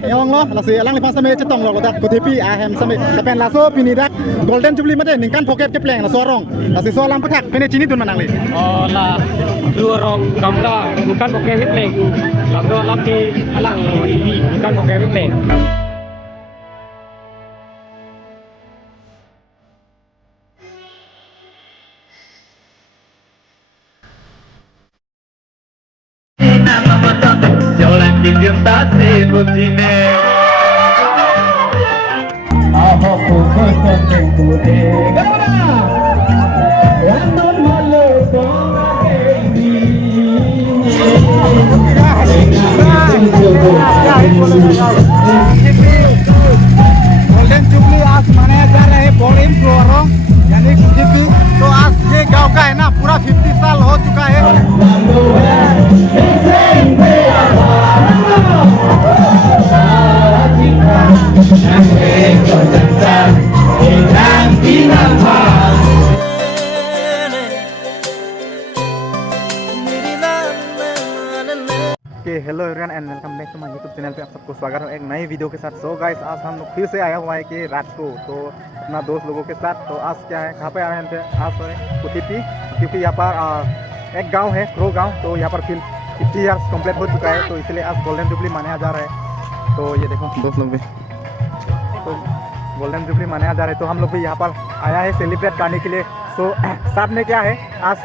yang lo lasi alang lipas sampai cetong lo dak kutipi ahem sampai tapi laso pini dak golden jubilee mate ningkan pocket ke pleng sorong lasi soalam petak kene cini tun manang li oh lah dua orang kamera bukan pocket ke pleng lalu lagi alang ini bukan pocket ke pleng Jalan pinjam tasik putine. Apa pun penting kude. Kamera. Rambut malu golden jubilee आज मनाया जा रहा है bowling फ्लोरों यानी GP तो आज ये गांव का है ना पूरा 50 साल हो चुका है hello everyone and welcome back to my YouTube channel पे आप सबको स्वागत है एक नई वीडियो के साथ। सो गाइस आज हम लोग फिर से आया हुआ है कि रात को तो अपना दोस्त लोगों के साथ। तो आज क्या है कहाँ पे आए हैं आज है कुटीपी क्योंकि यहाँ पर एक गांव है क्रो गांव तो यहाँ पर फिर 50 ईयर्स कंप्लीट हो चुका है तो इसलिए आज गोल्डन जुबली मनाया जा रहा है। तो ये देखो दोस्त लोग भी तो गोल्डन जुबली मनाया जा रहा है तो हम लोग भी यहाँ पर आया है सेलिब्रेट करने के लिए। सो साथ में क्या है आज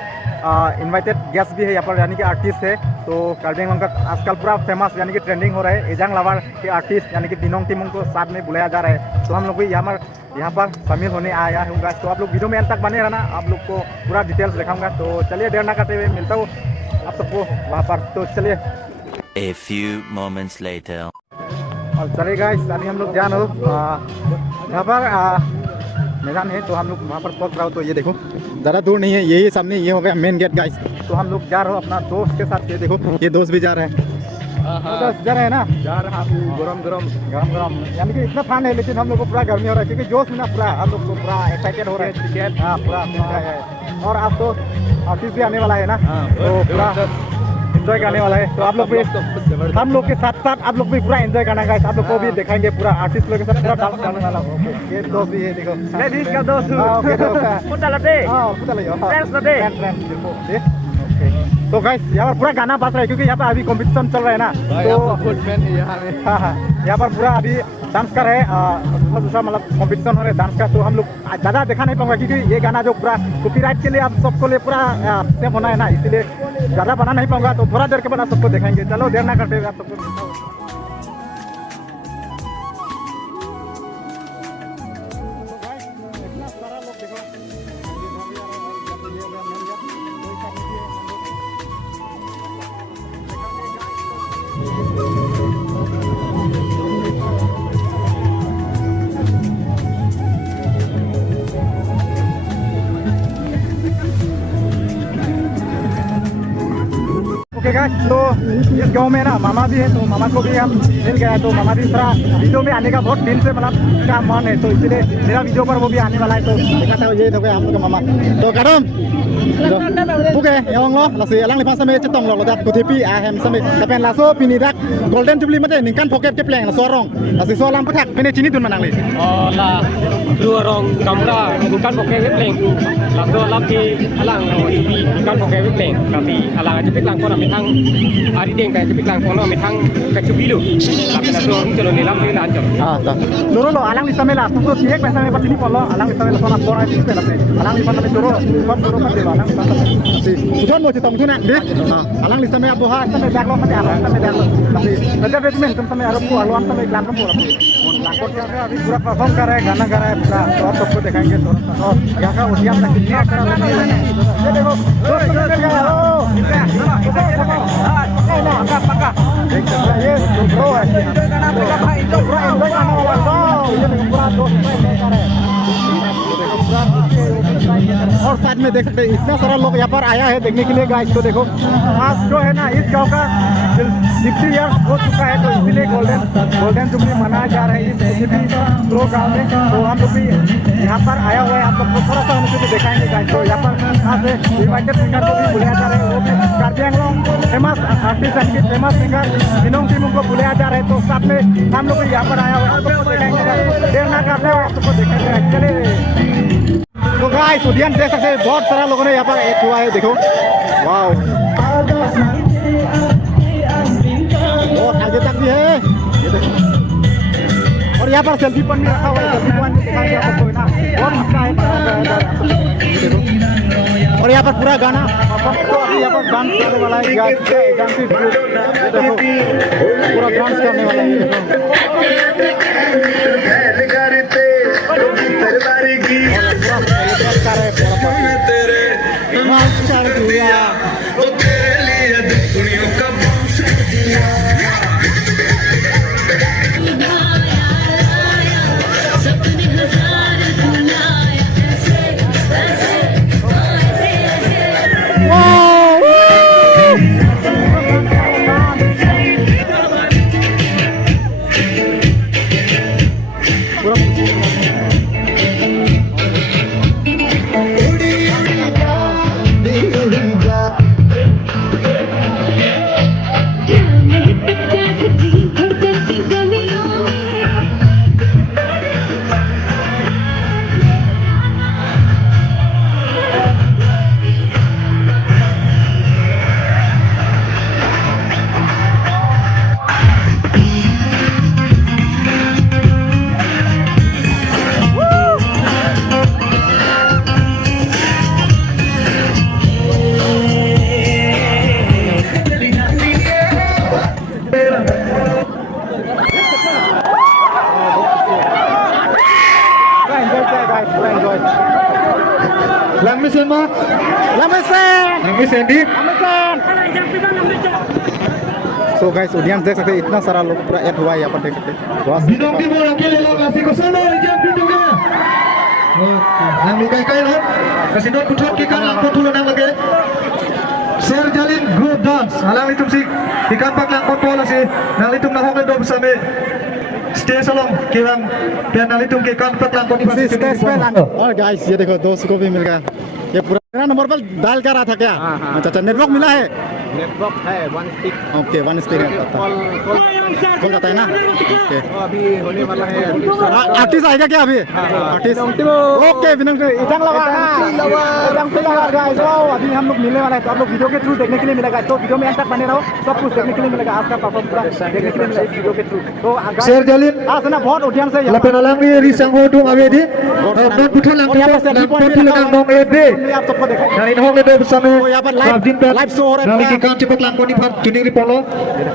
इनवाइटेड गेस्ट भी है यहाँ पर यानी कि आर्टिस्ट है। तो कार्बी आंगलंग का आजकल पूरा फेमस यानी कि ट्रेंडिंग हो रहा है एजांग लावार के आर्टिस्ट यानी कि दिनोंग टिमोंग को साथ में बुलाया जा रहा है। तो हम लोग भी यहाँ पर शामिल होने आया हूँ। तो आप लोग वीडियो में अंत तक बने रहना, आप लोग को पूरा डिटेल्स दिखाऊंगा। तो चलिए देर ना करते हुए मिलता हूँ आप सबको वहाँ पर। तो चलिए A few moments later. और चलिए गाइस अभी हम लोग जान हो यहाँ पर मैदान है तो हम लोग वहाँ पर पहुँच रहा हो। तो ये देखो ज़्यादा दूर नहीं है, यही सामने ये हो गया मेन गेट गाइस। तो हम लोग जा रहे हो अपना दोस्त के साथ। ये देखो ये दोस्त भी जा रहा है जा रहे हैं ना जा रहा है गरम यानी कि इतना ठंड है लेकिन हम लोग को पूरा गर्मी हो रहा है क्योंकि जोश में ना पूरा हम लोग को पूरा एक्साइटेड हो रहा है टिकट हाँ पूरा है। और आप तो आर्टिस्ट भी आने वाला है ना तो पूरा एंजॉय करने वाला है। तो आप लोग भी हम लोग के साथ साथ आप लोग भी पूरा एंजॉय करना है। आप लोग को भी दिखाएंगे पूरा आर्टिस्ट लोग के साथ पूरा डांस करने वाला है। ये दोस्त भी है देखो लेडीज का दोस्त पुता लटे हां पुता ले फ्रेंड्स लटे। तो गाइस यहाँ पर पूरा गाना बज रहा है क्योंकि यहाँ पर अभी कंपटीशन चल रहा है ना तो यहाँ पर पूरा अभी डांस का है दूसरा मतलब कंपटीशन हो रहा है डांस का। तो हम लोग ज़्यादा देखा नहीं पाऊंगा क्योंकि ये गाना जो पूरा कॉपीराइट के लिए आप सबको लिए पूरा सेफ होना है ना इसीलिए ज़्यादा बना नहीं पाऊंगा। तो थोड़ा देर के बाद आप सबको दिखाएंगे। चलो देर ना करते हुए आप सबको तो इस गांव में ना मामा भी है तो मामा को भी हम मिल गया। तो मामा भी थोड़ा वीडियो में आने का बहुत दिन से मतलब का मन है तो इसलिए मेरा वीडियो पर वो भी आने वाला है। तो देखा था ये तो हम लोग का मामा तो kadam oke yang lo lasi alang lipas sampai cetong lo dak kutipi ahem sampai tapi laso pini dak golden jubilee mate ningkan pocket ke pleng sorong lasi soalam petak kene cini tun manang li oh lah dua orang kamera bukan pocket ke pleng lalu lagi alang ini bukan pocket ke pleng tapi alang aja piklang kau nak mitang hari deng kan aja piklang kau nak mitang kecubilu tapi lalu kalau nilam ni lancar dah loro lo alang lipas sampai lah tu siek pasal sampai sini pun lo alang lipas sampai soalnya kau nanti alang lipas sampai loro kan dia alang si sudah mau cetong tu nak deh alang lipas sampai abuha sampai dak lo sampai dak lo tapi nanti basement sampai arab ko alam sampai iklan ko langkot के अभी पूरा perform कर रहा है गाना गा रहा है पूरा तो आप सबको दिखाएंगे और यहाँ का उद्यान तक कितना ये देखो पक्का देख सकते हैं ये प्रो है तो पूरा एंजॉय करने वाला ये देखो पूरा दोस्त एंजॉय कर रहे हैं और साथ में देख सकते हैं इतना सारा लोग यहाँ पर आया है देखने के लिए गाइस। तो देखो आज जो है ना इस गाँव का 50 ईयर्स हो चुका है, तो इसीलिए गोल्डन जुबली मनाया जा रहा है इस प्रो गाँव में। तो हम लोग भी यहाँ पर आया हुआ है, आप लोग को थोड़ा सा उनको दिखाएंगे गाइस। तो यहाँ पर यहाँ से रिवाइटेड सिंगर को भी बुलाया जा रहा है, वो भी Karbi Anglong famous artist and famous singer Vinod टीम को बुलाया जा रहा है। तो साथ में हम लोग भी यहाँ पर आया हुआ है, आप लोग को दिखाएंगे, देर ना करते हुए आप लोग को दिखाएंगे। चलिए तो गाइस ऑडियंस देख सकते हैं, बहुत सारा लोगों ने यहाँ पर एक हुआ है, देखो वाओ, बहुत आगे तक भी है ये देखो। और यहाँ पर सेल्फी पॉइंट भी रखा हुआ है, सेल्फी पॉइंट दिखाएंगे आप लोग को ना, बहुत अच्छा है ये देखो। और यहाँ पर पूरा गाना तो अभी यहाँ पर डांस करने वाला है, डांस देखो पूरा डांस करने वाला है, Langmisen mo? Langmisen di? So guys audience देख सकते हैं, इतना सारा लोग पूरा ऐड हुआ है यहाँ पर, देख सकते हैं। Bidong di mo lagi lelo kasi ko sana jam bidong ka. Nang likay kayo no? Kasi doon putot kikan lang po tulong nang lagi. Sir Jalin group dance. Alang itum si ikan pak lang po si nang itum na hong do sa me. Stay along kirang pian nang itum kikan pak lang po di stage पे और guys ये देखो दोस्त को भी मिल गया, ये पूरा मेरा नंबर पर डायल कर रहा था क्या? अच्छा अच्छा, नेटवर्क मिला है, नेटवर्क है 1 स्टिक ओके 1 स्टिक कॉल जाता है ना, ओके अभी होने वाला है। आर्टिस्ट आएगा क्या अभी? आर्टिस्ट ओके विनोद इधर लगा गाइस, अभी हम लोग मिलने वाला है, तो आप लोग वीडियो के थ्रू देखने के लिए मिलेगा, तो वीडियो में अंत तक बने रहो, सब कुछ देखने के लिए मिलेगा, आज का परफॉर्मेंस पूरा देखने के लिए मिलेगा इस वीडियो के थ्रू। तो Sir Jalin हाँ सुना, बहुत ऑडियंस है यहाँ lapan alang ni risang ho dung awe di. Don putot lang po lang dong ebe. पे, आप सबको देखा Dari hong le do bersama तो यहाँ पर लाइव शो हो रहा Dari है, kikan cepat lang po ni Pat Juning Ripolo.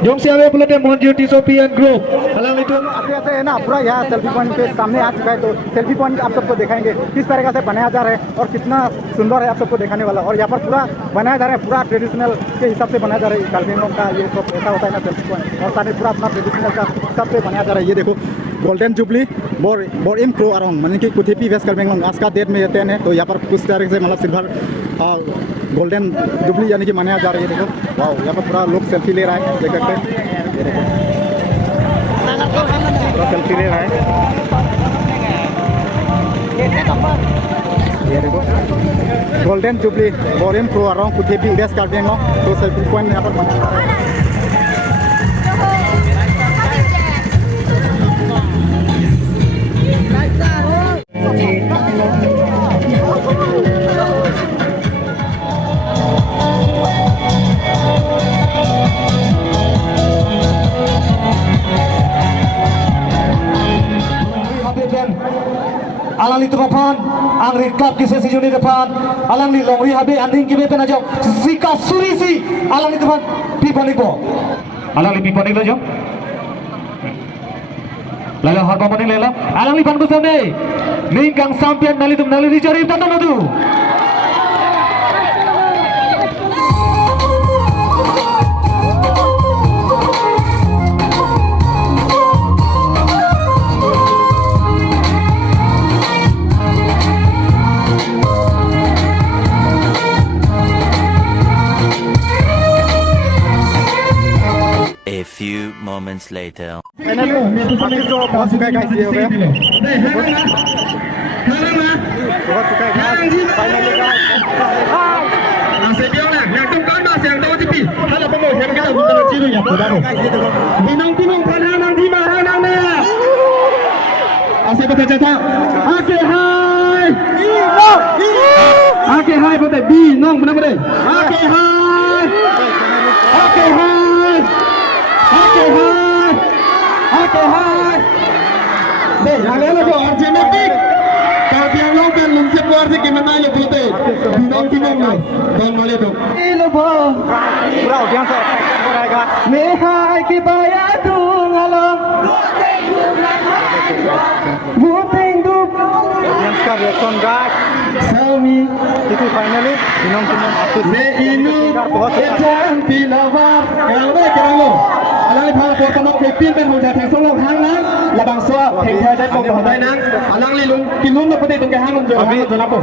Jom si awe pula Mon Duty Sopian Group. Alang itu आते आते है ना पूरा यहाँ सेल्फी पॉइंट के सामने आ चुका है, तो सेल्फी पॉइंट आप सबको दिखाएंगे किस तरीके से बनाया जा रहा है और कितना सुंदर है, आप सबको दिखाने वाला। और यहाँ पर पूरा बनाया जा रहा है, पूरा ट्रेडिशनल के हिसाब से बनाया जा रहा है, कार्बिनों का ये सब ऐसा होता है ना सेल्फी पॉइंट, और साथ पूरा अपना ट्रेडिशनल का हिसाब से बनाया जा रहा है। ये देखो golden jubilee bore in pro around माने कि कुथेपी वेस्ट कर बेंगलोर आज का डेट में 10 है, तो यहाँ पर कुछ तरीके से मतलब सिल्वर गोल्डन जुबली यानी कि मनाया जा रही है। देखो वाओ, यहाँ पर पूरा लोग सेल्फी ले रहा है, देख सकते हैं, ये देखो पूरा सेल्फी ले रहा है, ये देखो golden jubilee bore in pro around कुथेपी waste कर बेंगलोर, तो सेल्फी पॉइंट यहाँ पर बनाया जा रहा है। Alang ni depan, angri klub kisah si Juni depan, alang ni longri habe anding kibe penajau, Zika Surisi, alang ni depan, pipa ni bo, alang ni pipa ni lajau, lalu harga mana lela, alang ni pandu samne, ningkang sampian nali tum nali dicari tanda madu. A few moments later. Finally आखिर तो पहुंच चुका है guys ये हो गया पहुंच चुका है guys finally guys Masih biar nak, yang tu kan masih yang tahu cipi. Kalau pemuh yang kita bukan ciru ya, sudah. Binong panang di mana ni? Asyik betul cakap. Okey hai. Okey hai betul. Binong benar-benar. Okey hai. Okey hai. Okey hai. Okey hai. Deh, yang lain lagi Argentina. Kalau yang lain kan lungsi keluar sih gimana ya betul. Binong ni. Bang malay tu. Ilmu. पूरा audience हो रहेगा Mehai ki bayatu ngalong. Bupeng dup. Audience का reaction guys Sami. itu finally binong timon artis Me inu. बहुत Ejan pilawar. Yang ni kerana lo. Alang ni phang pokok nak pipin pen hujat yang solong hang nang. Labang suap. Heng saya dah pokok hodai nang. Alang li lung kilung nak putih tunggu hang menjual. Abi tu apa?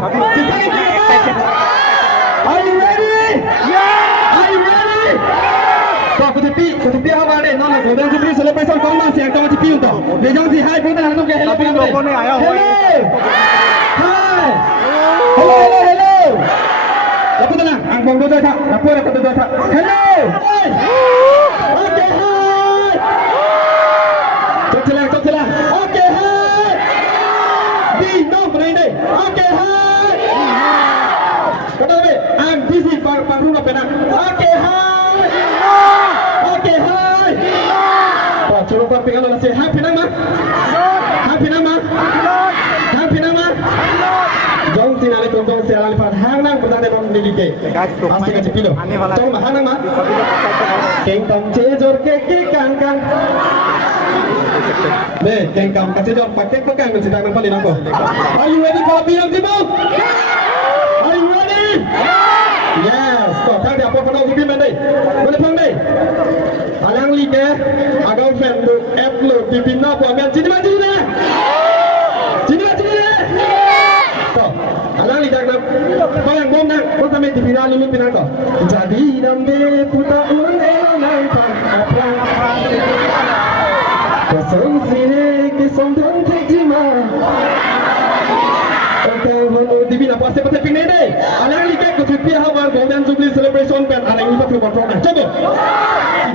Are you ready? Yeah. Are you ready? Kau kutepi apa ni? Nona, kau dah kutepi celebration kau masih yang kau cipi untuk. Dia jangan si hai pun dah nak hello pun nak. लोगों ने आया हुआ है Hai. Hello. Apa tu nak? Angkong dua tak? Apa nak kau dua tak? Hello. Okay, hai. Cok celah. Okay, hai. Binong pernah ini. Okay, hai. Kata ni, I'm busy parung apa nak? Okay, hai. Okay, hai. Pak cuba kau pegang nasi. Happy nama? Jom sini alih tunggu si alih pan hang nang pernah dia bang diri ke. Guys तो Asik aja kilo. आने वाला Jom hang nang mah. सभी लोग excited Keng kam cejor keki kang. Deh, keng kam cejor pakai kau kang mesti tangan paling aku. Are you ready for Binong Timon? Are you ready? Yes. Kau kan dia apa kau tipi mana? Boleh pang deh. Alang liga, agak fan tu app lo tipi na apa? Ambil cini mana? Alang liga nak. Kau yang bom nak. Kau sampai tipi na lulu pinang kau. Jadi nambe putar ulang elang pan apa? Kesong sini kesong dan terjema. Okay, tipi na apa? Siapa tipi ni deh? Alang liga kau tipi hawa Golden Jubilee Celebration pen. Alang liga tu kontrol nak. Coba.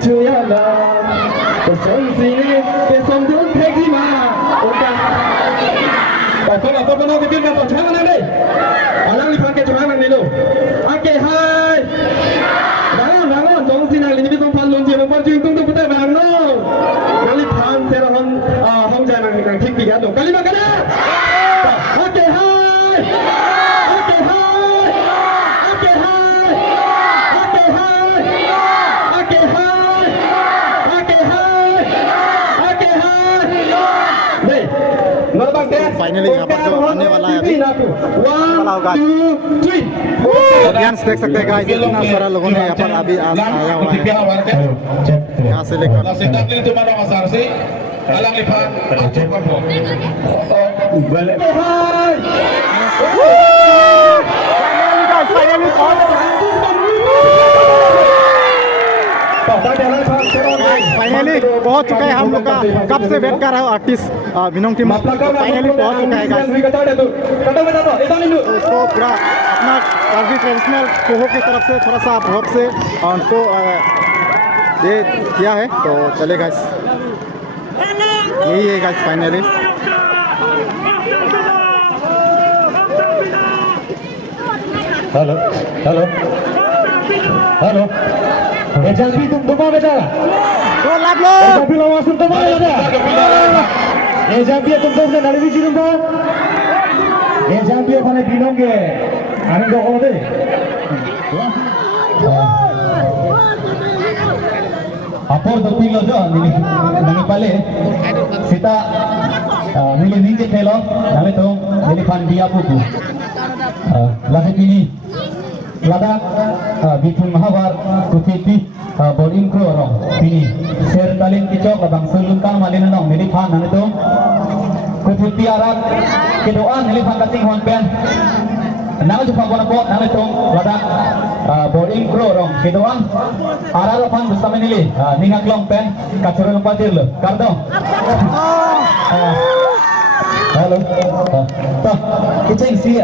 Juyala, kesong sini kesong dan terjema. Okay. Apa nak tipi kan? Kau jangan ada. Alang liga ke jangan ni lo. Okay, hai. Rangon, jom sini alang liga kau palun je. Mampu jengtung tu betul bang lo. Kali pan serahon hom jangan nak tik tiga tu. Kali makan dah. Okay, hai. Okay, hai. Okay, hai. Okay, hai. Okay, hai. Okay, hai. Okay, hai. Deh, nolak deh. Finally यहाँ पर जो आने वाला है अभी वाला होगा 1, 2, 3. Audience देख सकते हैं गाइस इतना सारा लोगों ने यहाँ पर अभी आया हुआ है यहाँ से लेकर Sedap ni tu mana masar si? Alang lipat. Balik. Hai. Finally finally पहुंच चुका है हम लोग का कब से वेट कर रहा है आर्टिस्ट बिनोंग टीम फाइनली पहुंच चुका है गाइस उसको पूरा अपना काफी ट्रेडिशनल कोहो की तरफ से थोड़ा सा भोग से उनको ये किया है तो चले गाइस यही है गाइस फाइनली Halo. Jambi तुम दबा बेटा तो लाभ लो Jambi lawan sun dबा बेटा Jambi तुम तो उसे नड़वी जी रुम्बा Jambi अपने Binong के आने को हो दे Apor तो पी लो जो नमी पाले सीता मिले नीचे खेलो नमी तो मिले पान दिया पुकु लाहे पीनी Ladak Bipun Mahabar Kutipi Bolim Kru Orang Pini Ser Talin Kicok Abang Sulungkang Malin Nong Nili Pan Nang itu Kutipi Arab Kedoan Nili Pan Kating Hon Pen nang jumpa bola po nang itong ladak boarding crew rong kituang araro pan bersama nili ningak long pen kacurang patir lo kardong halo toh kucing si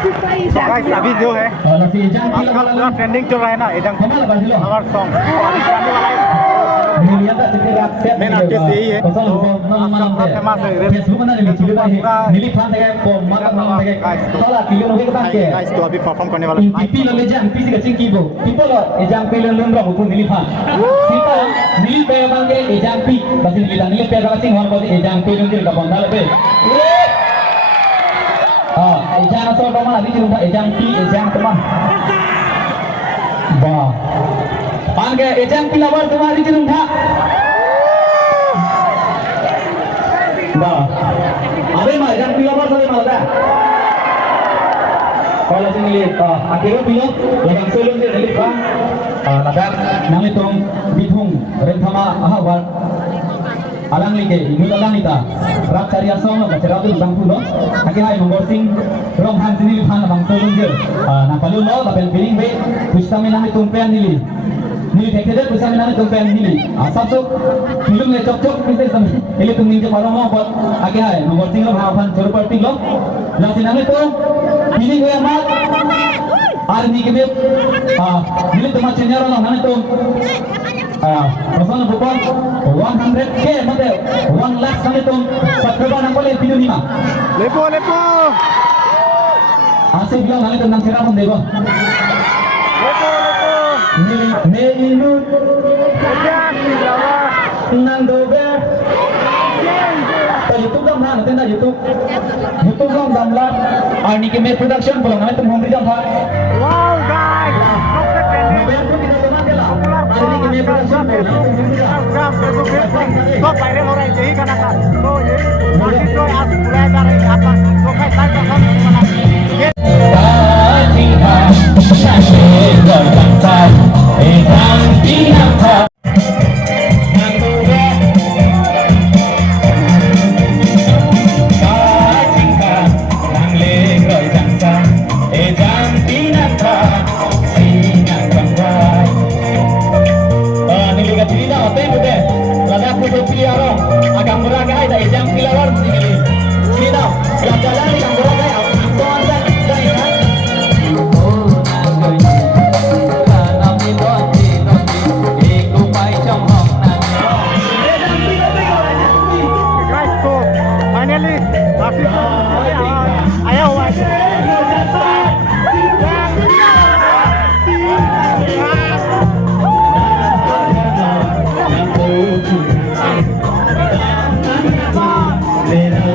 guys अभी जो है आजकल पूरा trending चल रहा है ना एजंग हमारा सॉन्ग अभी गाने वाला है मेन आर्टिस्ट यही है तो फेमस है गाइस तो अभी परफॉर्म करने वाला है ejang asal doma lagi cerita ejang pi ejang teman bah panggil ejang pi lawan teman lagi cerita bah abe mah ejang pi lawan sampai malah dah kalau sini lihat akhirnya pilot yang sebelum dia lihat bang nadar nang itong bithung renthama ahawal alang like imul alang ita rak cari asong lo baca tu bang tu lo akhir hai Mongol Singh rong han sini lipan bang tolong je na palu lo tapi feeling be pusta menang itu tumpen nili dekhe je pusta menang itu tumpen nili asap tu film le cok cok kita sampai ele tu ninja paru mo buat akhir hai Mongol Singh lo bhavan choro parti lo langsung nang itu feeling gue amat army ke be nili tu macam nyaro lo nang itu Personal Bupon 100k model 1 lakh kami tu subscriber nang boleh video ni mah लेपो लेपो asal bilang kami tentang cerah pun dego लेपो Melu nang dobe YouTube dong nah nanti YouTube dong damlat Arni ke me production pulang kami tu home jam pak wow guys सबसे trending सब viral हो रहा है यही गाना था तो ये आर्टिस्ट को आज बुलाया जा रहा है यहाँ पर तो भाई साइड का होने वाला ये गाइस तो फाइनली आर्टिस्ट आया हुआ है Hey,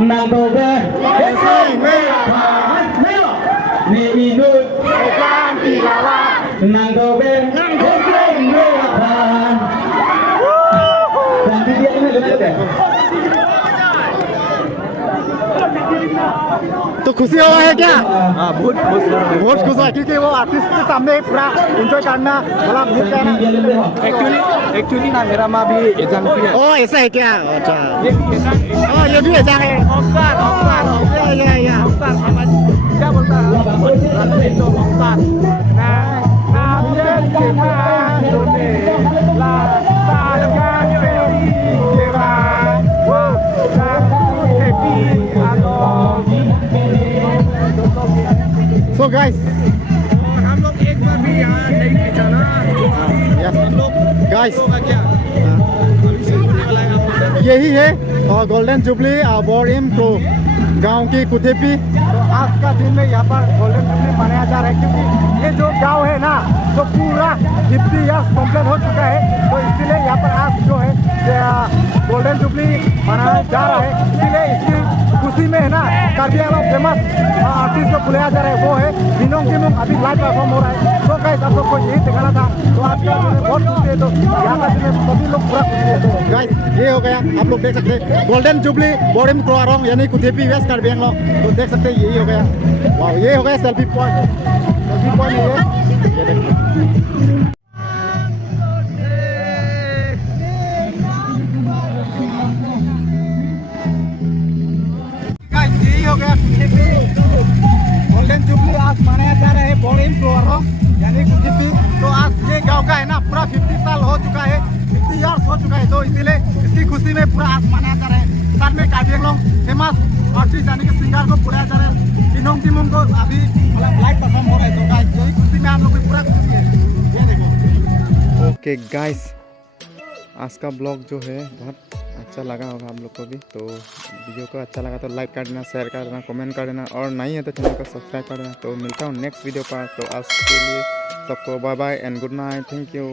nàng đồ về hết say mê ni inu nàng đồ về hết say mê dan dia ini lebih deh. तो खुशी हुआ है क्या? हाँ बहुत खुश है क्योंकि वो आर्टिस्ट के सामने पूरा एंजॉय करना मतलब मिल गया ना। एक्चुअली ना मेरा माँ भी एग्जाम की है। ओ ऐसा है क्या? अच्छा ये भी एग्जाम है। क्या बोलता So guys, हम लोग एक बार भी यहाँ नहीं पहुँचा ना। guys, क्या यही है गोल्डन जुबली बोरिम प्रो गांव की कुथेपी। तो आज का दिन में यहाँ पर गोल्डन जुबली मनाया जा रहा है क्योंकि ये जो गांव है ना तो पूरा 50 इयर्स कंप्लीट हो चुका है। तो इसीलिए यहाँ पर आज जो है गोल्डन जुबली मनाया जा रहा है। इसीलिए इसकी खुशी में है ना कार्बी आंगलॉन्ग फेमस आर्टिस्ट जो बुलाया जा रहा है वो है बिनोंग टिमुंग। अभी लाइव परफॉर्म हो रहा है। तो गाइस आप लोग को यही दिखाना था। तो आज का बहुत खुशी है। तो यहाँ का सभी लोग पूरा खुशी है। तो गाइस ये हो गया, आप लोग देख सकते हैं गोल्डन जुबली बोरिम क्रोआरोंग यानी कुथेपी वेस्ट कार्बी आंगलॉन्ग। तो देख सकते हैं यही हो गया। वाह ये हो गया सेल्फी पॉइंट। सेल्फी पॉइंट है ये देखिए। यही हो गया गोल्डन जुबली आज मनाया जा रहा है बोरिम क्रोआरोंग यानी कुथेपी। तो आज ये गांव का है ना पूरा 50 साल हो चुका है, 50 इयर्स हो चुका है। तो इसीलिए इसकी खुशी में पूरा आज मनाया जा रहा है। साथ में कार्बी आंगलॉन्ग फेमस आर्टिस्ट यानी कि सिंगर को बुलाया जा रहा है बिनोंग टिमुंग को अभी लाइव परफॉर्म हो रहा है। तो गाइस यही खुशी में हम लोग भी पूरा खुशी है। ये देखो। ओके गाइस, आज का ब्लॉग जो है बहुत अच्छा लगा होगा आप लोग को भी। तो वीडियो को अच्छा लगा तो लाइक कर देना, शेयर कर देना, कमेंट कर देना और नहीं है तो चैनल को सब्सक्राइब कर देना। तो मिलता हूँ नेक्स्ट वीडियो पर। तो आज के लिए सबको bye bye and good night. Thank you.